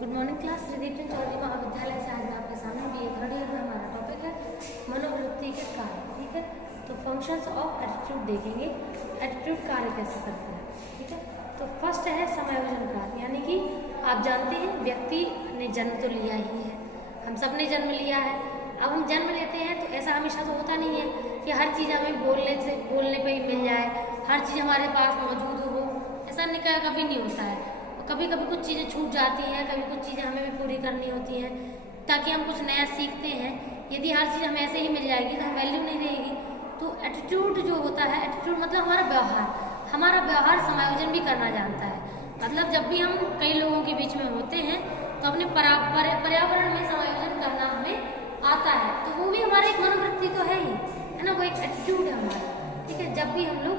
Good morning class. Shreedeep Choudhary Mahavidyalaya से आज मैं आपके सामने BA थर्ड ईयर में हमारा टॉपिक है मनोवृत्ति के कार्य। ठीक है, तो फंक्शंस ऑफ एटीट्यूड देखेंगे, एटीट्यूड कार्य कैसे करते हैं। ठीक है, तो फर्स्ट है समायोजन कार्य, यानी कि आप जानते हैं व्यक्ति ने जन्म तो लिया ही है, हम सब ने जन्म लिया है। अब हम जन्म लेते हैं तो ऐसा हमेशा तो होता नहीं है कि हर चीज़ हमें बोलने पे ही मिल जाए, हर चीज़ हमारे पास मौजूद हो, ऐसा कभी नहीं होता है। कभी कभी कुछ चीज़ें छूट जाती हैं, कभी कुछ चीज़ें हमें भी पूरी करनी होती हैं ताकि हम कुछ नया सीखते हैं। यदि हर चीज़ हमें ऐसे ही मिल जाएगी तो हम वैल्यू नहीं रहेगी। तो एटीट्यूड जो होता है, एटीट्यूड मतलब हमारा व्यवहार समायोजन भी करना जानता है। मतलब जब भी हम कई लोगों के बीच में होते हैं तो अपने पर्यावरण में समायोजन करना हमें आता है, तो वो भी हमारा एक मनोवृत्ति तो है ही, है ना, वो एक एटीट्यूड है हमारा। ठीक है, जब भी हम लोग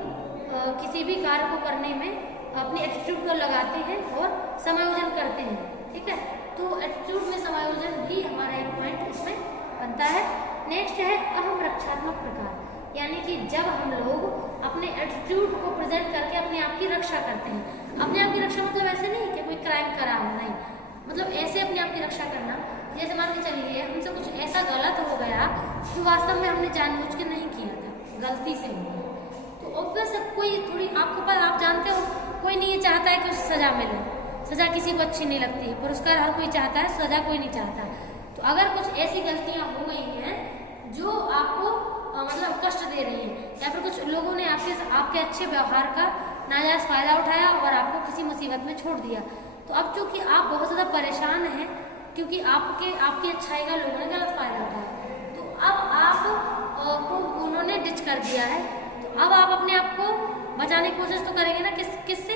किसी भी कार्य को करने में अपनी एटीट्यूड को लगाते हैं और समायोजन करते हैं। ठीक है, तो एटीट्यूड में समायोजन भी हमारा एक पॉइंट इसमें बनता है। नेक्स्ट है अहम रक्षात्मक प्रकार, यानी कि जब हम लोग अपने एटीट्यूड को प्रेजेंट करके अपने आप की रक्षा करते हैं। अपने आप की रक्षा मतलब ऐसे नहीं कि कोई क्राइम करा हो, नहीं, मतलब ऐसे अपने आप की रक्षा करना जैसे मान के चलिए हमसे कुछ ऐसा गलत हो गया जो वास्तव में हमने जानबूझ के नहीं किया था, गलती से हो गया, तो ऑब्वियस कोई थोड़ी आपको पर आप जानते हो कोई नहीं ये चाहता है कि उसे सजा मिले। सजा किसी को अच्छी नहीं लगती है, पुरस्कार हर कोई चाहता है, सजा कोई नहीं चाहता। तो अगर कुछ ऐसी गलतियां हो गई हैं जो आपको मतलब कष्ट दे रही हैं, या फिर कुछ लोगों ने आपके अच्छे व्यवहार का नाजायज फायदा उठाया और आपको किसी मुसीबत में छोड़ दिया, तो अब चूंकि आप बहुत ज़्यादा परेशान हैं क्योंकि आपकी अच्छाई का लोगों ने गलत फायदा उठाया, तो अब आप को उन्होंने डिच कर दिया है, तो अब आप अपने आप को बचाने की कोशिश तो करेंगे ना, किससे,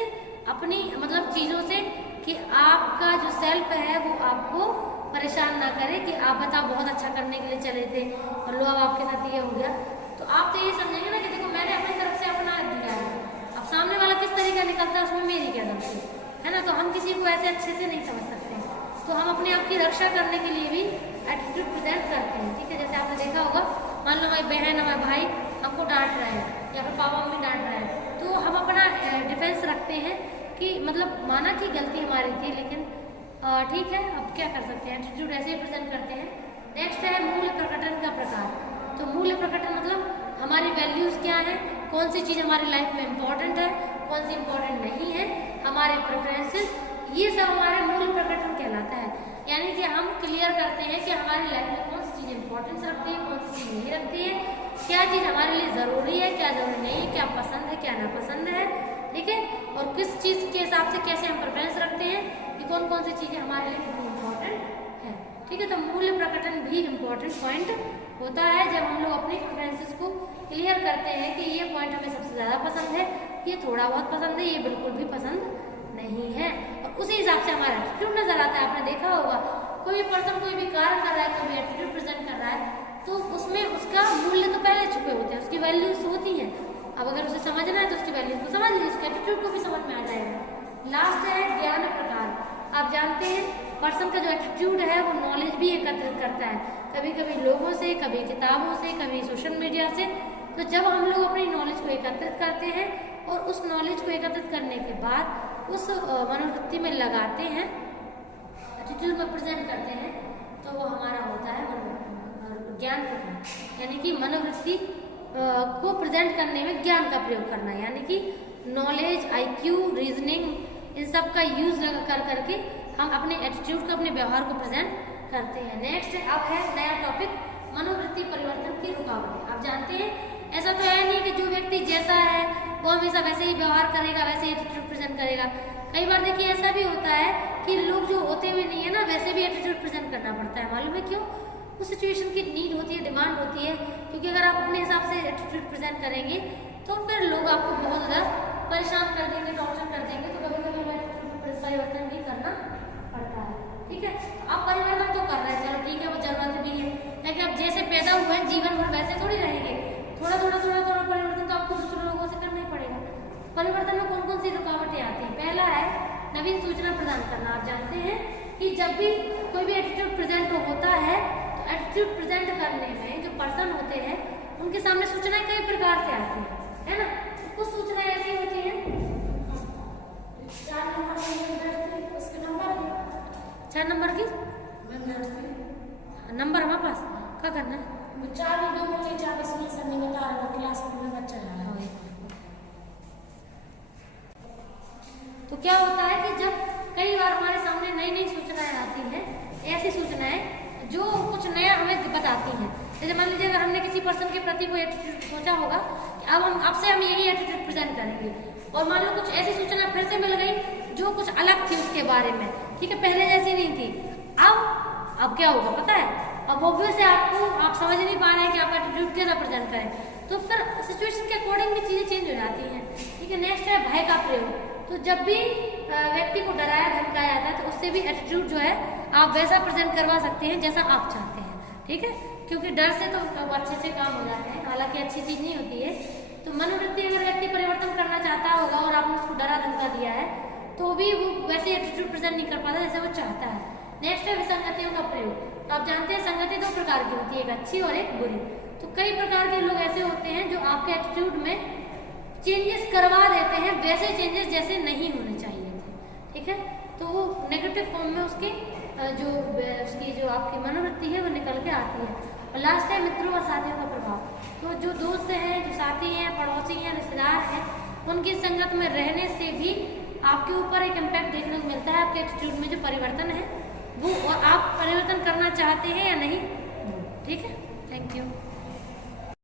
अपनी मतलब चीज़ों से, कि आपका जो सेल्फ है वो आपको परेशान ना करे कि आप बताओ बहुत अच्छा करने के लिए चले थे और लो अब आपके साथ ये हो गया। तो आप तो ये समझेंगे ना कि देखो मैंने अपनी तरफ से अपना दिया है, अब सामने वाला किस तरीका निकलता है उसमें मेरी क्या गलती है ना। तो हम किसी को ऐसे अच्छे से नहीं समझ सकते, तो हम अपने आप की रक्षा करने के लिए भी एटीट्यूड प्रेजेंट करते हैं। ठीक है, जैसे आपने देखा होगा, मान लो हमारी बहन हमारे भाई हमको डांट रहे हैं या फिर पापा मम्मी डांट रहे हैं, तो हम अपना डिफेंस रखते हैं कि मतलब माना कि गलती हमारी थी, लेकिन ठीक है अब क्या कर सकते हैं, एटीट्यूड ऐसे ही प्रेजेंट करते हैं। नेक्स्ट है मूल्य प्रकटन का प्रकार। तो मूल्य प्रकटन मतलब हमारी वैल्यूज़ क्या हैं, कौन सी चीज़ हमारी लाइफ में इम्पॉर्टेंट है, कौन सी इम्पॉर्टेंट नहीं है, हमारे प्रेफरेंसेस, ये सब हमारे मूल्य प्रकटन कहलाता है। यानी कि हम क्लियर करते हैं कि हमारी लाइफ में कौन सी चीज़ इंपॉर्टेंस रखती है, कौन सी चीज़ नहीं रखती है, क्या चीज़ हमारे लिए ज़रूरी है, क्या ज़रूरी नहीं है, क्या पसंद है, क्या नापसंद है। ठीक है, और किस चीज़ के हिसाब से कैसे हम प्रेफरेंस रखते हैं कि कौन कौन सी चीज़ें हमारे लिए कितनी इम्पोर्टेंट है। ठीक है, तो मूल्य प्रकटन भी इम्पोर्टेंट पॉइंट होता है जब हम लोग अपने प्रेफरेंसेस को क्लियर करते हैं कि ये पॉइंट हमें सबसे ज़्यादा पसंद है, ये थोड़ा बहुत पसंद है, ये बिल्कुल भी पसंद नहीं है, और उसी हिसाब से हमारा एटीट्यूड नजर आता है। आपने देखा होगा कोई भी पर्सन कोई भी कार्य कर रहा है, कोई भी एटीट्यूड प्रेजेंट कर रहा है, तो उसमें उसका मूल्य तो पहले छुपे होते हैं, उसकी वैल्यूज होती हैं। अब अगर उसे समझना है तो उसकी वैल्यूज को समझ लीजिए, उसके एटीट्यूड को भी समझ में आ जाएगा। लास्ट है ज्ञान प्रकार। आप जानते हैं पर्सन का जो एटीट्यूड है वो नॉलेज भी एकत्रित करता है, कभी कभी लोगों से, कभी किताबों से, कभी सोशल मीडिया से। तो जब हम लोग अपनी नॉलेज को एकत्रित करते हैं और उस नॉलेज को एकत्रित करने के बाद उस मनोवृत्ति में लगाते हैं, एटीट्यूड में प्रेजेंट करते हैं, तो वो हमारा होता है ज्ञान प्रकार, यानी कि मनोवृत्ति को प्रेजेंट करने में ज्ञान का प्रयोग करना, यानी कि नॉलेज, IQ, रीजनिंग, इन सब का यूज कर करके हम अपने एटीट्यूड को, अपने व्यवहार को प्रेजेंट करते हैं। नेक्स्ट अब है नया टॉपिक मनोवृत्ति परिवर्तन की रुकावटें। आप जानते हैं ऐसा तो है नहीं कि जो व्यक्ति जैसा है वो हमेशा वैसे ही व्यवहार करेगा, वैसे ही एटीट्यूड प्रेजेंट करेगा। कई बार देखिए ऐसा भी होता है कि लोग जो होते हुए नहीं है ना वैसे भी एटीट्यूड प्रेजेंट करना पड़ता है। मालूम है क्यों? उस सिचुएशन की नीड होती है, डिमांड होती है, क्योंकि अगर आप अपने हिसाब से एटीट्यूड प्रेजेंट करेंगे तो फिर लोग आपको बहुत ज़्यादा परेशान कर देंगे, टॉर्चर कर देंगे, तो कभी कभी हमें एटीट्यूड परिवर्तन भी करना पड़ता है। ठीक है, आप परिवर्तन तो कर रहे हैं, चलो ठीक है, वो जरूरत भी है, लेकिन अब जैसे पैदा हुए हैं जीवन भर वैसे थोड़ी रहेंगे, थोड़ा थोड़ा परिवर्तन तो आपको दूसरे लोगों से करना ही पड़ेगा। परिवर्तन में कौन कौन सी रुकावटें आती हैं? पहला है नवीन सूचना प्रदान करना। आप जानते हैं कि जब भी कोई भी एटीट्यूड प्रेजेंट होता है तो एटीट्यूड प्रेजेंट करने में जो पर्सन होते हैं उनके सामने सूचनाएं कई प्रकार से आती हैं, है ना। कुछ सूचनाएं ऐसी होती हैं, 4 नंबर उसके नंबर 6 नंबर की नंबर हमारे पास क्या करना है? 4 वीडियो में 40 में सर ने बता रहा क्लास में बच्चा है। तो क्या होता है कि जब कई बार हमारे सामने नई नई सूचनाएं आती हैं, ऐसी सूचनाएं जो कुछ नया हमें बताती हैं। जैसे मान लीजिए अगर हमने किसी पर्सन के प्रति कोई एटीट्यूड सोचा होगा कि अब हम यही एटीट्यूड प्रेजेंट करेंगे, और मान लो कुछ ऐसी सूचना फिर से मिल गई जो कुछ अलग थी उसके बारे में, ठीक है, पहले जैसी नहीं थी। अब क्या होगा पता है? अब ऑब्वियस है आप समझ नहीं पा रहे हैं कि आप एटीट्यूड कैसा प्रेजेंट करें, तो फिर सिचुएशन के अकॉर्डिंग भी चीजें चेंज हो जाती हैं, ठीक है। नेक्स्ट है भय का प्रयोग। तो जब भी व्यक्ति को डराया धमकाया जाता है तो उससे भी एटीट्यूड जो है आप वैसा प्रेजेंट करवा सकते हैं जैसा आप चाहते हैं, ठीक है, क्योंकि डर से तो अच्छे से काम हो जाते हैं, हालांकि अच्छी चीज नहीं होती है। तो मनोवृत्ति अगर व्यक्ति परिवर्तन करना चाहता होगा और आपने उसको डरा धमका दिया है तो भी वो वैसे एटीट्यूड प्रेजेंट नहीं कर पाता जैसे वो चाहता है। नेक्स्ट है विसंगतियों का प्रयोग। तो आप जानते हैं संगति 2 प्रकार की होती है, एक अच्छी और एक बुरी। तो कई प्रकार के लोग ऐसे होते हैं जो आपके एटीट्यूड में चेंजेस करवा देते हैं, वैसे चेंजेस जैसे नहीं होने चाहिए थे, ठीक है। तो वो नेगेटिव फॉर्म में उसकी जो आपकी मनोवृत्ति है वो निकल के आती है। और लास्ट है मित्रों और साथियों का प्रभाव। तो जो दोस्त हैं, जो साथी हैं, पड़ोसी हैं, रिश्तेदार हैं, उनकी संगत में रहने से भी आपके ऊपर एक इम्पैक्ट देखने को मिलता है, आपके एटीट्यूड में जो परिवर्तन है वो, और आप परिवर्तन करना चाहते हैं या नहीं, ठीक है। Thank you.